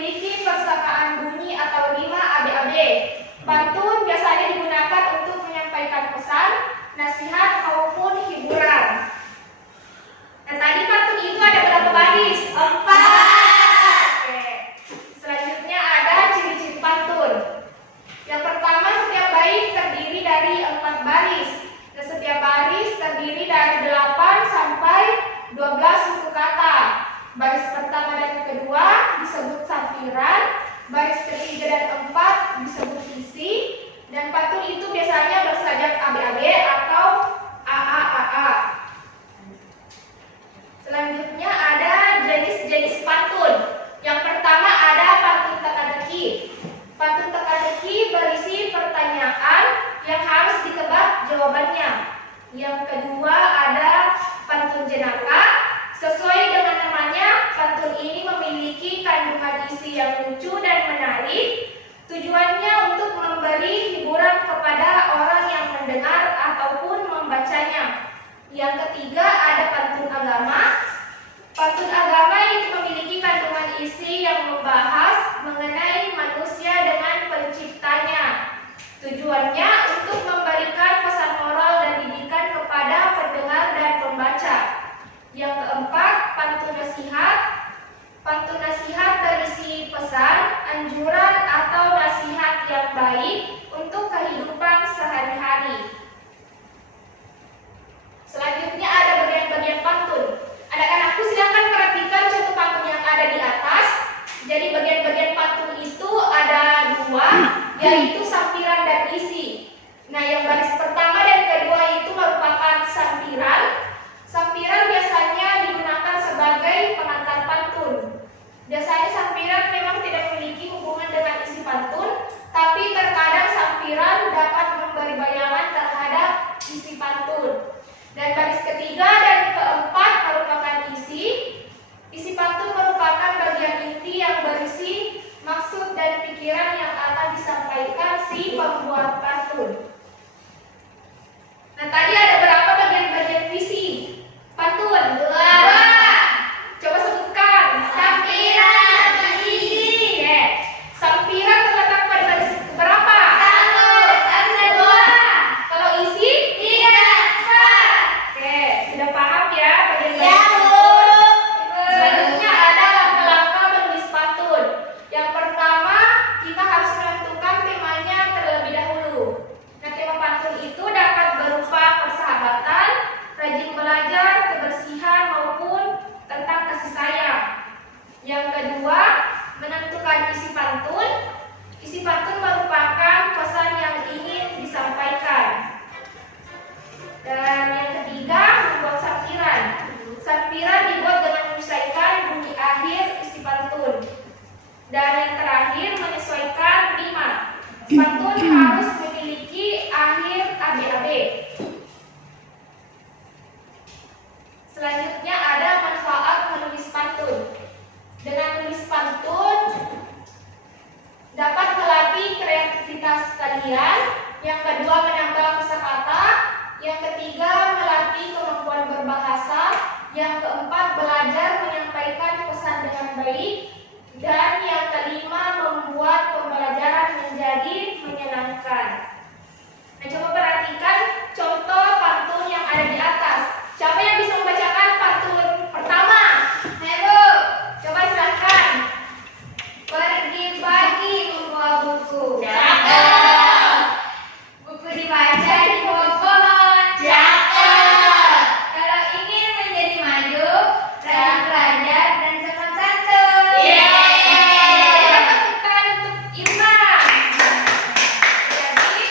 memiliki persamaan bunyi atau rima ABAB. Pantun biasanya digunakan untuk menyampaikan pesan, nasihat maupun hiburan. Nah, tadi pantun itu ada berapa baris? 4. Oke. Selanjutnya ada ciri-ciri pantun. Yang pertama, setiap bait terdiri dari 4 baris. Dan setiap baris terdiri dari 8 sampai 12 suku kata. Baris pertama dan kedua disebut sampiran, baris ketiga dan keempat disebut isi, dan pantun itu biasanya bersajak ABAB atau AAAA. Selanjutnya ada jenis-jenis pantun. Yang pertama ada pantun teka-teki. Pantun teka-teki berisi pertanyaan yang harus ditebak jawabannya. Yang kedua ada pantun jenaka. Sesuai dengan namanya, pantun ini memiliki kandungan isi yang lucu dan menarik. Tujuannya untuk memberi hiburan kepada orang yang mendengar ataupun membacanya. Yang ketiga ada pantun agama. Pantun agama itu memiliki kandungan isi yang membahas mengenai manusia dengan penciptanya. Tujuannya untuk memberikan pesan moral dan didikan kepada pendengar dan pembaca. Yang keempat, pantun nasihat. Pantun nasihat berisi pesan, anjuran atau nasihat yang baik untuk kehidupan sehari-hari. Selanjutnya ada bagian-bagian pantun. Anak-anakku silakan perhatikan contoh pantun yang ada di atas. Jadi bagian-bagian pantun itu ada 2, yaitu sampiran dan isi. Nah, yang baris pertama dan kedua itu merupakan sampiran. Sampiran biasanya digunakan sebagai pengantar pantun. Biasanya sampiran memang tidak memiliki hubungan dengan isi pantun, tapi terkadang sampiran dapat memberi bayangan terhadap isi pantun. Dan baris ketiga dan keempat merupakan isi. Isi pantun merupakan bagian inti yang berisi maksud dan pikiran yang akan disampaikan si pembuat pantun. Nah, tadi ada berapa bagian-bagian visi pantun? 2. Coba sebutkan. Sampiran, isi. Sampiran terletak pada baris berapa? 1, 2. Kalau isi? 3, 4. Oke, sudah paham ya bagian-bagian pantun? Selanjutnya ada langkah-langkah menulis pantun. Yang pertama, kita harus menentukan temanya terlebih dahulu. Nah, tema pantun itu dapat berupa persahabatan, rajin belajar, kebersihan, maupun tentang kasih sayang. Yang kedua, menentukan isi pantun. Isi pantun merupakan pesan yang ingin disampaikan. Dan yang ketiga, membuat sampiran. Sampiran dibuat dengan menyesuaikan bunyi akhir isi pantun. Dan yang terakhir, menyesuaikan rima. Pantun harus memiliki akhir ABAB. Selanjutnya ada manfaat menulis pantun. Dengan menulis pantun dapat melatih kreativitas kalian. Yang kedua, menambah kosakata. Yang ketiga, melatih kemampuan berbahasa. Yang keempat, belajar menyampaikan pesan dengan baik. Dan yang kelima, membuat pembelajaran menjadi menyenangkan. Nah, coba perhatikan contoh pantun yang ada di atas. Siapa yang bisa membacakan pantun pertama? Ayo, coba silakan. Pergi pagi membawa buku. Cakep. Buku dibaca di bawah pohon. Cakep. Kalau ingin menjadi maju, rajin belajar dan sopan santun. Yeay. Tepuk tangan untuk Irma. Jadi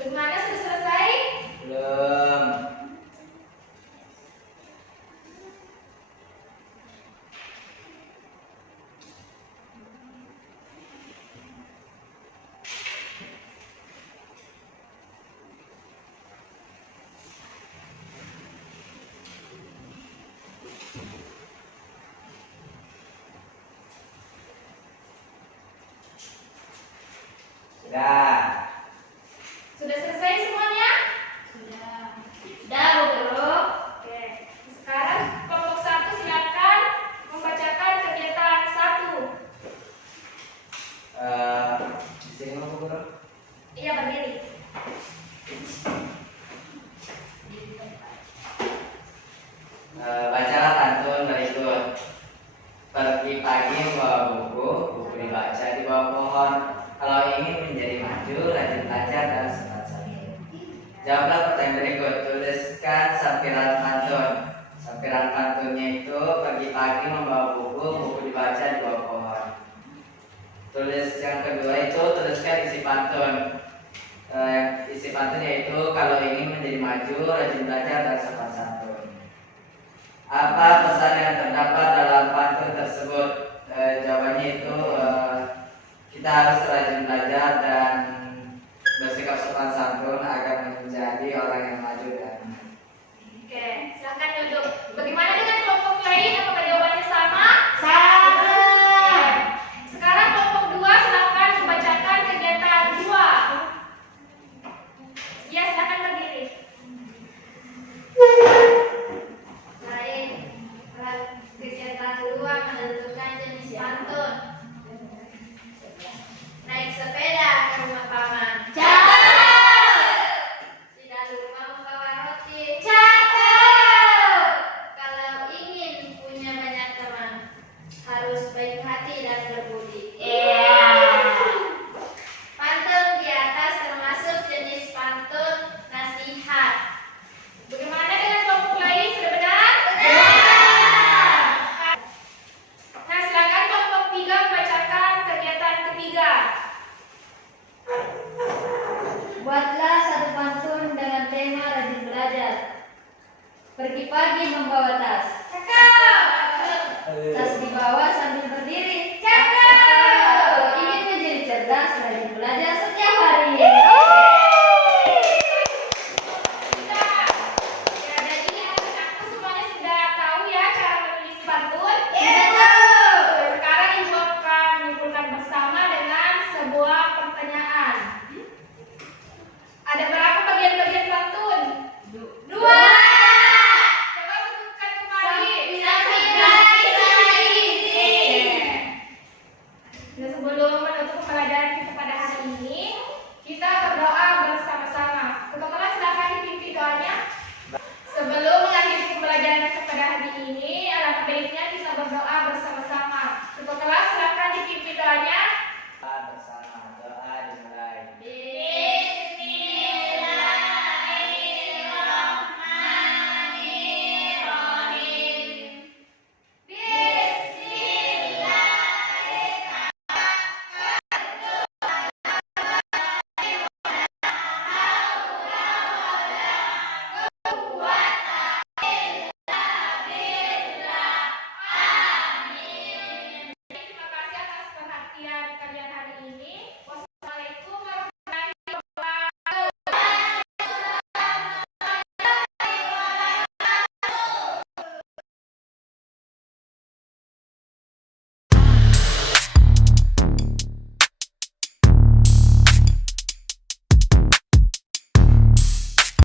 Bagaimana, sudah selesai? Belum. Sudah. Sudah selesai semuanya? Sudah, Bu Guru. Oke. Sekarang kelompok 1 silakan membacakan kegiatan 1. Di sini mau guru? Iya, berdiri. Bacalah pantun berikut. Pergi pagi membawa buku, buku dibaca di bawah pohon. Kalau ingin menjadi maju, rajin belajar dan semangat santun. Jawablah pertanyaan berikut. Tuliskan sampiran pantun. Sampiran pantunnya itu pergi pagi membawa buku, buku dibaca di bawah pohon. Tulis yang kedua itu tuliskan isi pantun. Isi pantun yaitu kalau ingin menjadi maju, rajin belajar dan sopan santun. Apa pesan yang terdapat dalam pantun tersebut? Jawabannya itu kita harus rajin belajar dan bersikap sopan santun agar menjadi orang yang maju dan Oke, silakan duduk. Bagaimana dengan kelompok lain? Apakah jawabannya sama? Sama. Sekarang kelompok 2 silakan membacakan kegiatan 2. Ya, silakan berdiri. Baik, kegiatan 2 menentukan jenis pantun. Naik sepeda ke rumah paman. Tidak lupa membawa roti. Kalau ingin punya banyak teman, harus baik hati dan berbudi. Pantun di atas termasuk jenis pantun nasihat. Bagaimana dengan kelompok lain? Sudah benar? Nah, silakan kelompok 3 membacakan kegiatan ketiga. Buatlah satu pantun dengan tema rajin belajar. Pergi pagi membawa tas. Tas dibawa sambil berdiri.